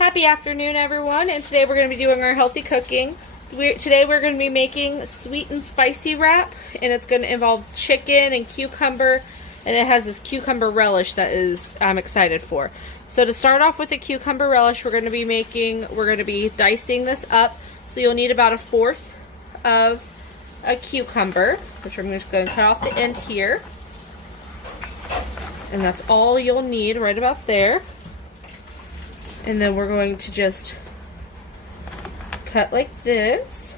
Happy afternoon, everyone, and today we're going to be doing our healthy cooking. Today we're going to be making sweet and spicy wrap, and it's going to involve chicken and cucumber, and it has this cucumber relish that I'm excited for. So to start off with the cucumber relish, we're going to be dicing this up. So you'll need about 1/4 of a cucumber, which I'm just going to cut off the end here. And that's all you'll need right about there. And then we're going to just cut like this.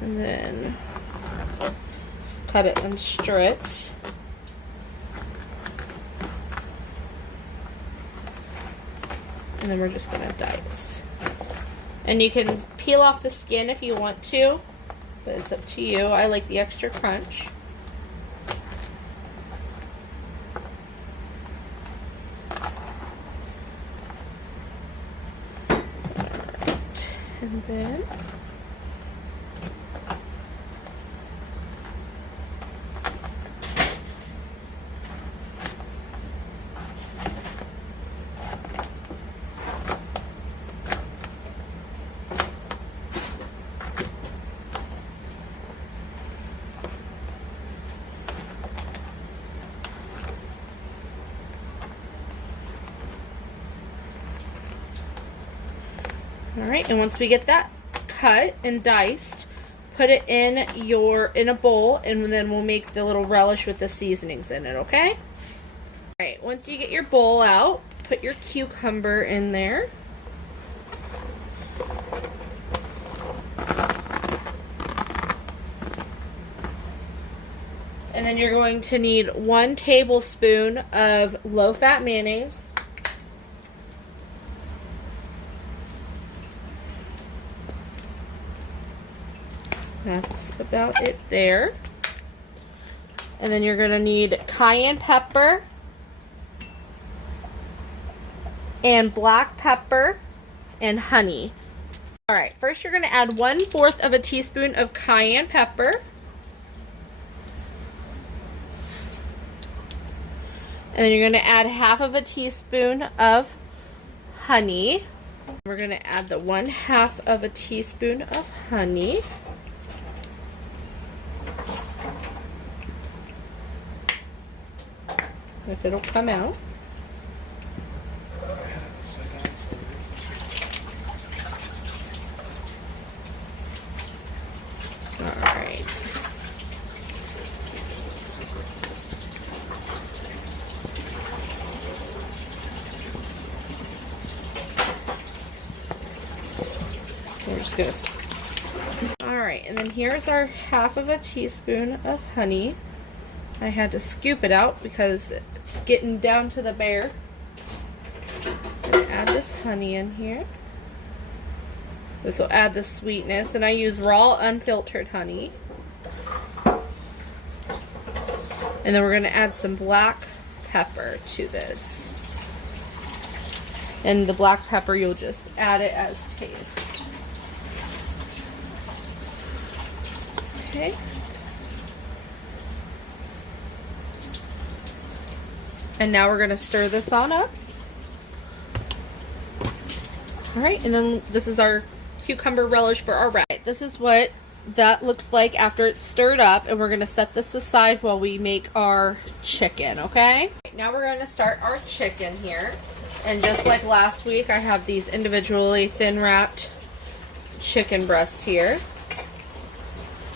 And then cut it in strips. And then we're just going to dice. And you can peel off the skin if you want to, but it's up to you. I like the extra crunch. Alright, and then alright, and once we get that cut and diced, put it in a bowl, and then we'll make the little relish with the seasonings in it, okay? Alright, once you get your bowl out, put your cucumber in there. And then you're going to need 1 tablespoon of low-fat mayonnaise. That's about it there. And then you're going to need cayenne pepper and black pepper and honey. Alright, first you're going to add 1/4 of a teaspoon of cayenne pepper. And then you're going to add 1/2 of a teaspoon of honey. We're going to add the 1/2 of a teaspoon of honey. If it'll come out. Alright. We're just gonna... Alright, and then here's our 1/2 of a teaspoon of honey. I had to scoop it out because it's getting down to the bare. Add this honey in here. This will add the sweetness, and I use raw unfiltered honey. And then we're going to add some black pepper to this. And the black pepper, you'll just add it as taste. Okay. And now we're going to stir this on up. Alright, and then this is our cucumber relish for our wrap. This is what that looks like after it's stirred up, and we're going to set this aside while we make our chicken, okay? Now we're going to start our chicken here. And just like last week, I have these individually thin wrapped chicken breasts here.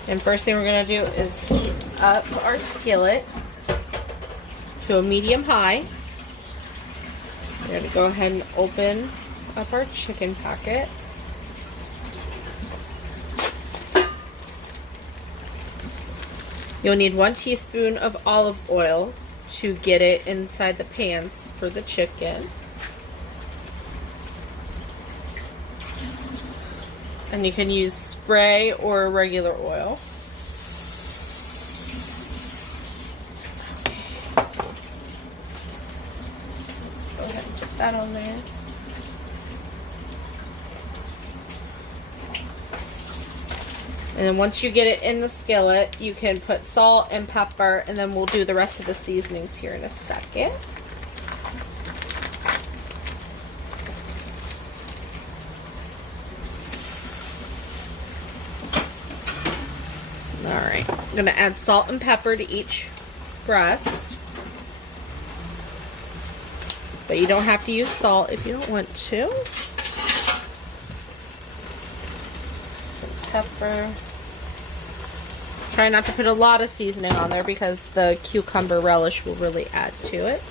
And first thing we're going to do is heat up our skillet to a medium high. We're going to go ahead and open up our chicken packet. You'll need 1 teaspoon of olive oil to get it inside the pans for the chicken. And you can use spray or regular oil. that on there. And then once you get it in the skillet, you can put salt and pepper, and then we'll do the rest of the seasonings here in a second. Alright, I'm going to add salt and pepper to each breast. But you don't have to use salt if you don't want to. Pepper. Try not to put a lot of seasoning on there because the cucumber relish will really add to it.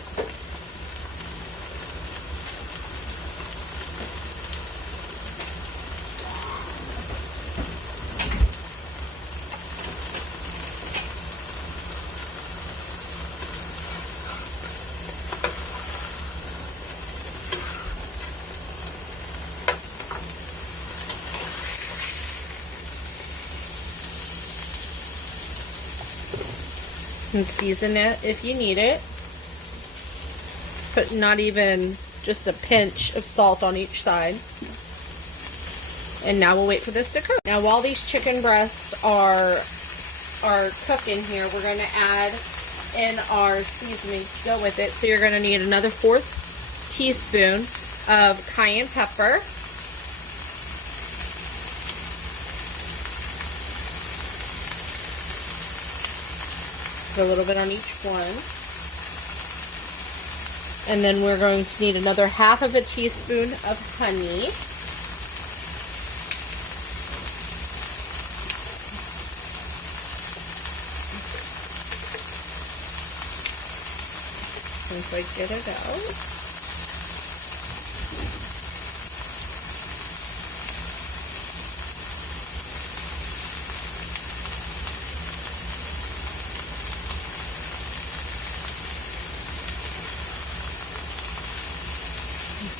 And season it if you need it. Put not even just a pinch of salt on each side. And now we'll wait for this to cook. Now while these chicken breasts are cooking here, we're going to add in our seasoning to go with it. So you're going to need another 1/4 teaspoon of cayenne pepper. Put a little bit on each one. And then we're going to need another 1/2 teaspoon of honey. Once I get it out.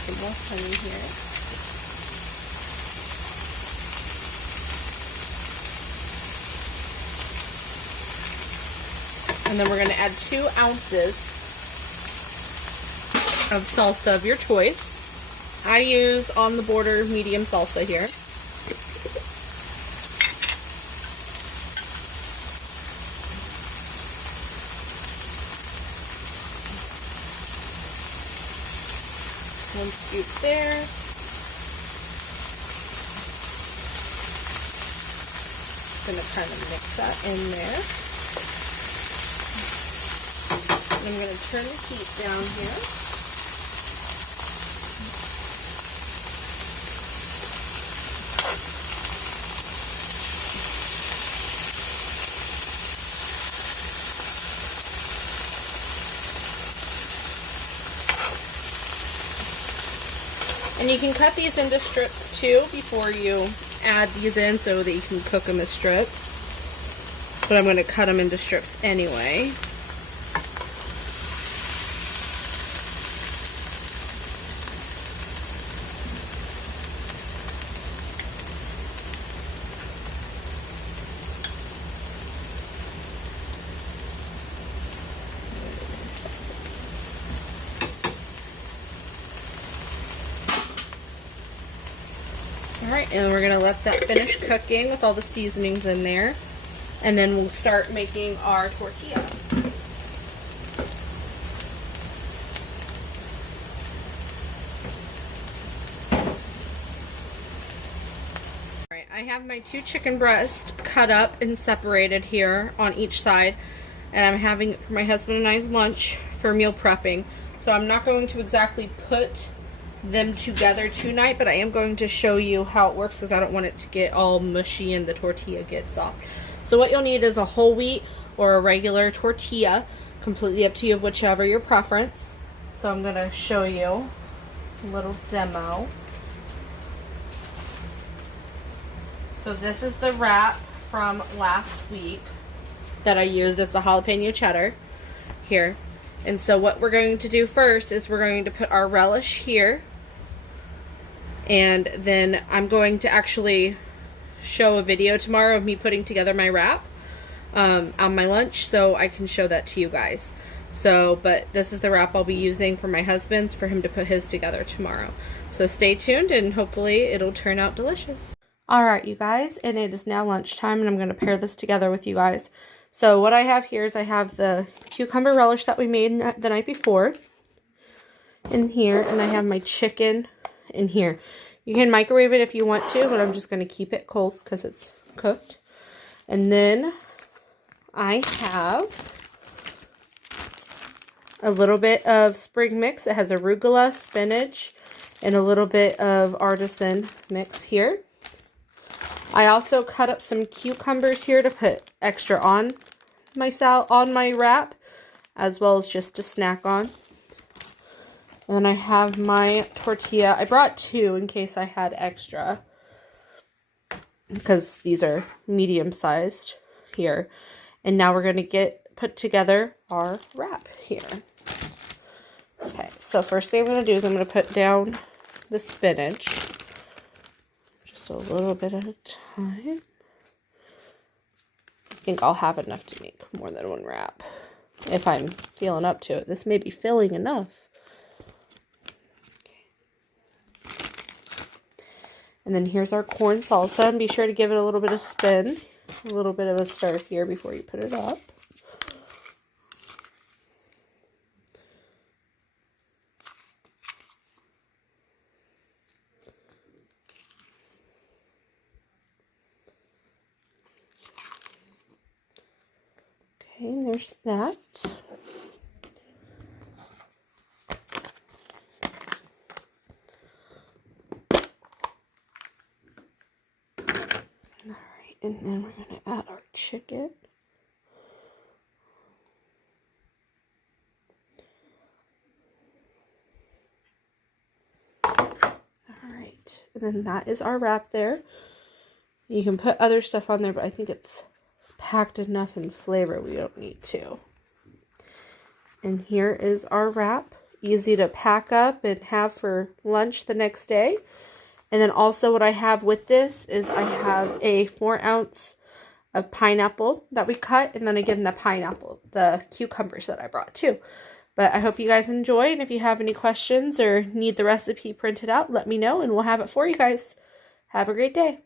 Some more honey here. And then we're going to add 2 ounces of salsa of your choice. I use on the border medium salsa here. One scoop there. Gonna kind of mix that in there. And I'm gonna turn the heat down here. And you can cut these into strips too before you add these in so that you can cook them as strips. But I'm going to cut them into strips anyway. Alright, and we're going to let that finish cooking with all the seasonings in there. And then we'll start making our tortilla. Alright, I have my 2 chicken breasts cut up and separated here on each side. And I'm having it for my husband and I's lunch for meal prepping. So I'm not going to exactly put them together tonight, but I am going to show you how it works because I don't want it to get all mushy and the tortilla get soft. So what you'll need is a whole wheat or a regular tortilla, completely up to you of whichever your preference. So I'm going to show you a little demo. So this is the wrap from last week that I used as the jalapeno cheddar here. And so what we're going to do first is we're going to put our relish here. And then I'm going to actually show a video tomorrow of me putting together my wrap on my lunch, so I can show that to you guys. So, but this is the wrap I'll be using for my husband's for him to put his together tomorrow. So stay tuned and hopefully it'll turn out delicious. Alright, you guys, and it is now lunchtime, and I'm going to pair this together with you guys. So what I have here is I have the cucumber relish that we made the night before in here, and I have my chicken in here. You can microwave it if you want to, but I'm just going to keep it cold because it's cooked. And then I have a little bit of spring mix. It has arugula, spinach, and a little bit of artisan mix here. I also cut up some cucumbers here to put extra on my wrap, as well as just to snack on. And then I have my tortilla. I brought 2 in case I had extra, because these are medium sized here. And now we're going to put together our wrap here. Okay, so first thing I'm going to do is I'm going to put down the spinach. Just a little bit at a time. I think I'll have enough to make more than one wrap, if I'm feeling up to it. This may be filling enough. Okay. And then here's our corn salsa. And be sure to give it a little bit of spin, a little bit of a stir here before you put it up. Okay, and there's that. Alright, and then we're going to add our chicken. Alright, and then that is our wrap there. You can put other stuff on there, but I think it's packed enough in flavor, we don't need to. And here is our wrap. Easy to pack up and have for lunch the next day. And then also what I have with this is I have a 4 ounce of pineapple that we cut. And then again, the cucumbers that I brought too. But I hope you guys enjoy. And if you have any questions or need the recipe printed out, let me know and we'll have it for you guys. Have a great day.